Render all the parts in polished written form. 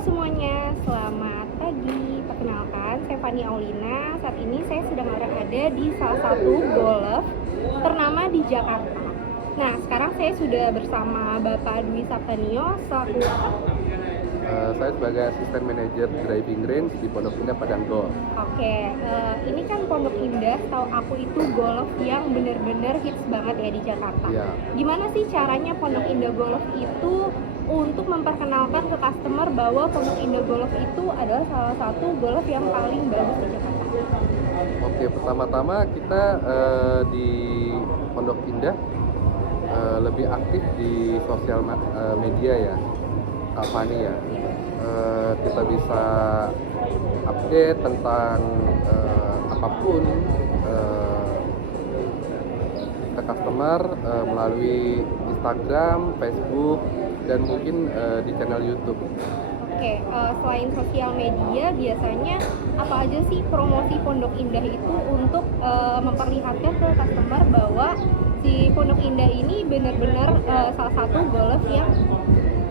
semuanya, selamat pagi. Perkenalkan, saya Fani Aulina. Saat ini saya sedang berada di salah satu golf ternama di Jakarta. Nah, sekarang saya sudah bersama Bapak Dwi Saptanio selaku Saya sebagai asisten manajer driving range di Pondok Indah Padang Golf. Oke, ini kan Pondok Indah, setahu aku itu golf yang benar-benar hits banget ya di Jakarta. Iya. Gimana sih caranya Pondok Indah Golf itu untuk memperkenalkan ke customer bahwa Pondok Indah Golf itu adalah salah satu golf yang paling bagus di Jakarta? Oke, pertama-tama kita di Pondok Indah lebih aktif di sosial media ya, Kak Fani ya. Kita bisa update tentang apapun ke customer melalui Instagram, Facebook, dan mungkin di channel YouTube. Oke, selain sosial media, biasanya apa aja sih promosi Pondok Indah itu untuk memperlihatkan ke customer bahwa si Pondok Indah ini benar-benar salah satu golf yang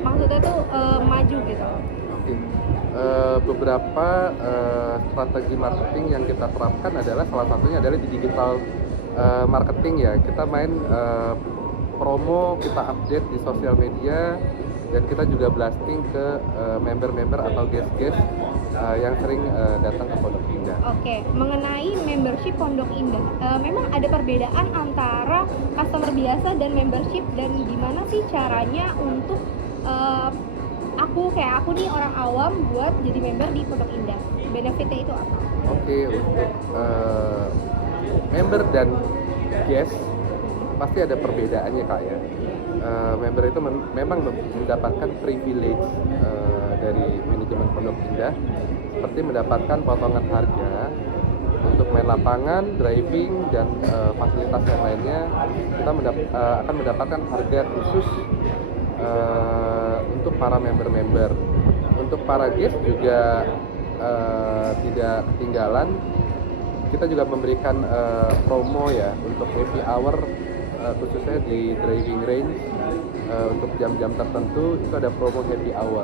maksudnya tuh maju gitu. Oke. Beberapa strategi marketing yang kita terapkan adalah salah satunya adalah di digital marketing ya. Kita main promo, kita update di sosial media, dan kita juga blasting ke member-member atau guest-guest yang sering datang ke Pondok Indah. Oke, mengenai membership Pondok Indah, memang ada perbedaan antara customer biasa dan membership, dan gimana sih caranya untuk aku nih orang awam buat jadi member di Pondok Indah? Benefitnya itu apa? Oke, untuk member dan guest pasti ada perbedaannya Kak ya. Member itu memang mendapatkan privilege dari manajemen Pondok Indah, seperti mendapatkan potongan harga untuk main lapangan, driving, dan fasilitas yang lainnya. Kita akan mendapatkan harga khusus untuk para member-member. Untuk para guest juga tidak ketinggalan. Kita juga memberikan promo ya untuk happy hour, khususnya di driving range. Untuk jam-jam tertentu itu ada promo happy hour.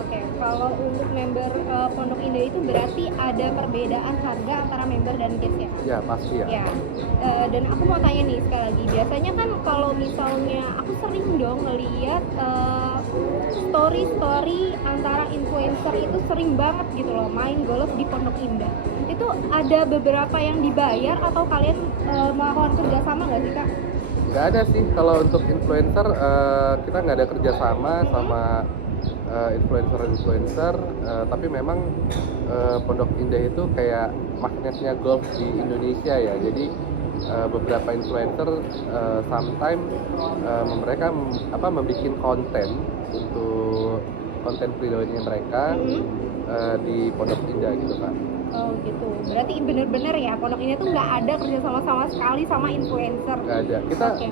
Oke, kalau untuk member Pondok Indah itu berarti ada perbedaan harga antara member dan guest ya? Ya pasti ya. Ya, dan aku mau tanya nih sekali lagi, biasanya kan kalau misalnya aku sering dong ngeliat story antara influencer itu sering banget gitu loh main golf di Pondok Indah. Itu ada beberapa yang dibayar atau kalian melakukan kerjasama nggak sih Kak? Nggak ada sih, kalau untuk influencer kita nggak ada kerjasama sama influencer, tapi memang Pondok Indah itu kayak magnetnya golf di Indonesia ya. Jadi beberapa influencer sometimes mereka membuat konten untuk konten pribadinya mereka di Pondok Indah gitu kan. Oh gitu, berarti bener-bener ya Pondok Indah tuh nggak ada kerjasama sama sekali sama influencer. Nggak ada. Oke.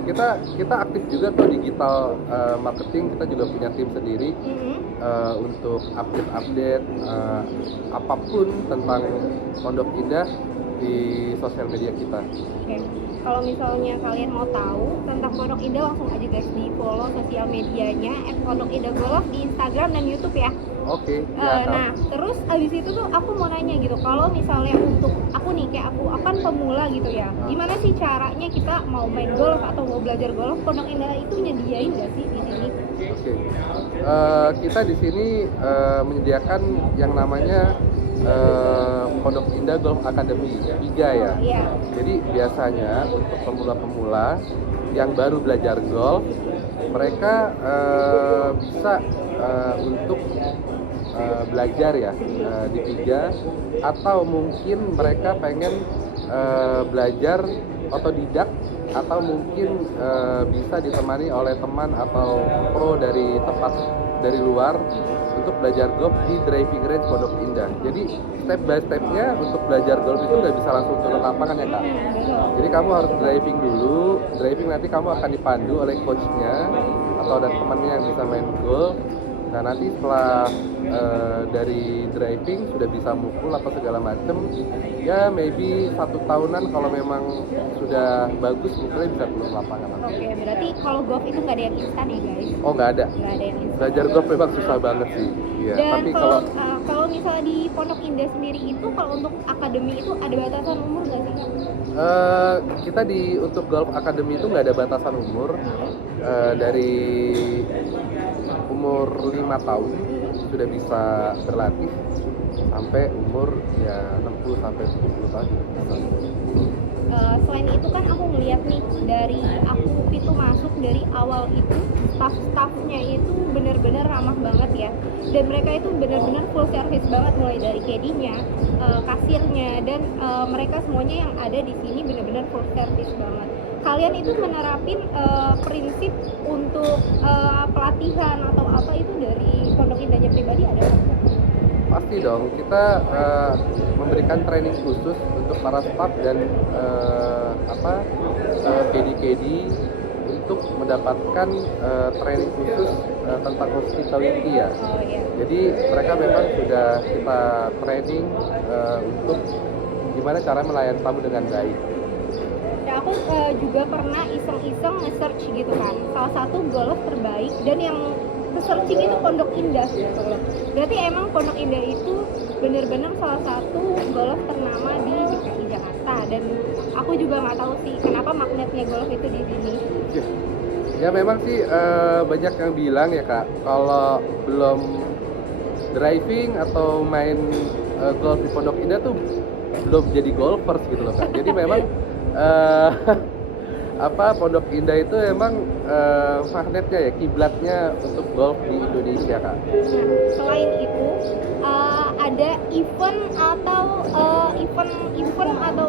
Kita aktif juga tuh digital marketing. Kita juga punya tim sendiri untuk update apapun tentang Pondok Indah di sosial media kita. Oke. Kalau misalnya kalian mau tahu tentang Pondok Indah, langsung aja guys di follow sosial medianya @pondokindahgolf di Instagram dan YouTube ya. Oke. Ya, Nah, terus abis itu tuh aku mau nanya gitu, kalau misalnya untuk aku nih, kayak aku akan pemula gitu ya, gimana sih caranya kita mau main golf atau mau belajar golf, Pondok Indah itu nyediain nggak sih di sini? Oke. Kita di sini menyediakan yang namanya Pondok Indah Golf Academy 3 ya. Iya. Jadi biasanya untuk pemula-pemula yang baru belajar golf, mereka bisa untuk belajar ya di 3, atau mungkin mereka pengen belajar otodidak, atau mungkin bisa ditemani oleh teman atau pro dari luar untuk belajar golf di driving range Pondok Indah. Jadi step by stepnya untuk belajar golf itu nggak bisa langsung turun lapangan ya Kak. Jadi kamu harus driving dulu, nanti kamu akan dipandu oleh coachnya atau ada temannya yang bisa main golf. Nah nanti setelah dari driving sudah bisa mukul apa segala macem, ya maybe 1 tahunan kalau memang sudah bagus mukulnya bisa turun lapangan. Oke, berarti kalau golf itu nggak ada yang instan ya guys? Oh nggak ada. Nggak ada yang instan. Belajar golf memang susah banget sih. Iya. Dan Tapi kalau misalnya di Pondok Indah sendiri itu kalau untuk akademi itu ada batasan umur nggak sih Kak? kita untuk golf academy itu nggak ada batasan umur. Dari umur 5 tahun sudah bisa berlatih sampai umur ya 60 sampai 70 tahun juga bisa. Selain itu kan aku ngeliat nih dari aku itu masuk dari awal itu staff-staffnya itu bener-bener ramah banget ya, dan mereka itu bener-bener full service banget mulai dari caddy-nya, kasirnya, dan mereka semuanya yang ada di sini bener-bener full service banget. Kalian itu menerapin prinsip untuk pelatihan atau apa itu dari Pondok Indahnya pribadi ada nggak? Pasti dong, kita memberikan training khusus untuk para staff dan KD-KD untuk mendapatkan training khusus tentang hospitality ya. Oh iya. Jadi mereka memang sudah kita training untuk gimana cara melayani tamu dengan baik. Ya aku juga pernah iseng-iseng nge-search gitu kan, salah satu golf terbaik dan yang ke-searching itu Pondok Indah gitu loh. Berarti emang Pondok Indah itu bener-bener salah satu golf ternama di DKI Jakarta, dan aku juga nggak tahu sih kenapa magnetnya golf itu di sini. Ya memang sih banyak yang bilang ya Kak, kalau belum driving atau main golf di Pondok Indah tuh belum jadi golfers gitu loh Kak. Jadi memang Pondok Indah itu emang magnetnya ya, kiblatnya untuk golf di Indonesia Kak. Nah, selain itu ada event atau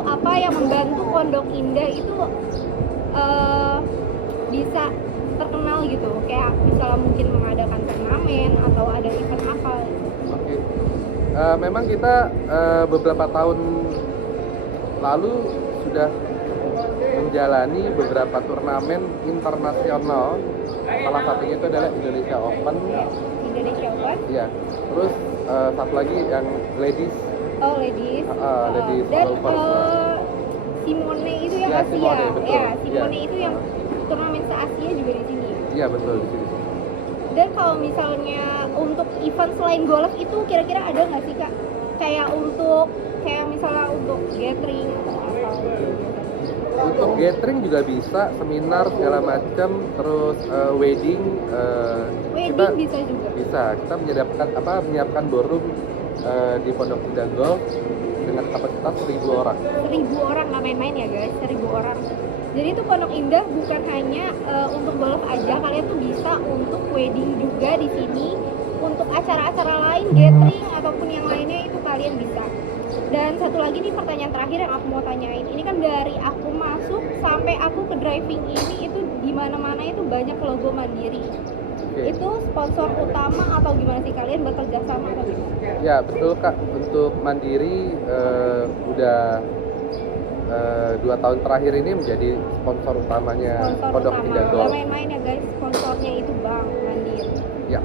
apa yang membantu Pondok Indah itu bisa terkenal gitu, kayak misalnya mungkin mengadakan turnamen atau ada event apa. Oke. Memang kita beberapa tahun lalu sudah menjalani beberapa turnamen internasional. Salah satunya itu adalah Indonesia Open. Indonesia Open. Iya. Terus satu lagi yang ladies. Oh, ladies. Ladies Dan Lovers. Simone itu yang Ya, Asia. Simone, betul. Ya, Simone Ya. itu yang turnamen se-Asia juga di sini. Iya betul di sini. Dan kalau misalnya untuk event selain golf itu kira-kira ada nggak sih Kak? Kayak misalnya untuk gathering atau apa gitu. Untuk gathering juga bisa, seminar segala macam, terus wedding. Wedding bisa juga. Bisa. Kita menyiapkan ballroom di Pondok Indah Golf dengan kapasitas 1.000 orang. 1.000 orang, nggak main-main ya guys, 1.000 orang. Jadi itu Pondok Indah bukan hanya untuk golf aja, kalian tuh bisa untuk wedding juga di sini, untuk acara-acara lain, gathering ataupun yang lainnya itu kalian bisa. Dan satu lagi nih pertanyaan terakhir yang aku mau tanyain, ini kan dari aku masuk sampai aku ke driving ini itu di mana-mana itu banyak logo Mandiri. Okay. Itu sponsor utama atau gimana sih, kalian bekerja sama atau gimana? Ya betul Kak, untuk Mandiri udah 2 tahun terakhir ini menjadi sponsor utamanya Pondok Indah Golf. Gak main-main ya guys, sponsornya itu Bank Mandiri. Ya.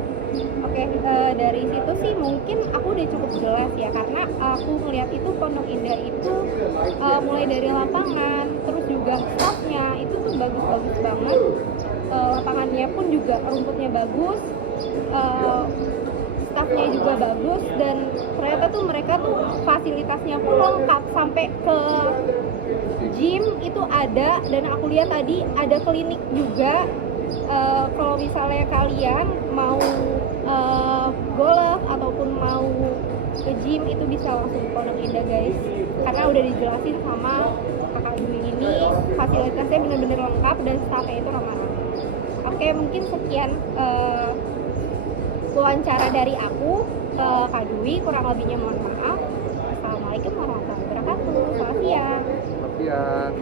Oke, dari situ sih mungkin aku udah cukup jelas ya, karena aku ngeliat itu Pondok Indah itu mulai dari lapangan, terus juga staffnya itu tuh bagus-bagus banget. Lapangannya pun juga rumputnya bagus, staffnya juga bagus, dan ternyata tuh mereka tuh fasilitasnya pun lengkap sampai ke gym itu ada, dan aku lihat tadi ada klinik juga. Kalau misalnya kalian mau golf ataupun mau ke gym itu bisa langsung ke Pondok Indah guys, karena udah dijelasin sama kakak Dwi ini fasilitasnya bener-bener lengkap dan staffnya itu ramah-ramah. Oke, mungkin sekian wawancara dari aku ke Kak Dwi, kurang lebihnya mohon maaf. Assalamualaikum warahmatullahi wabarakatuh. Selamat siang. Selamat siang.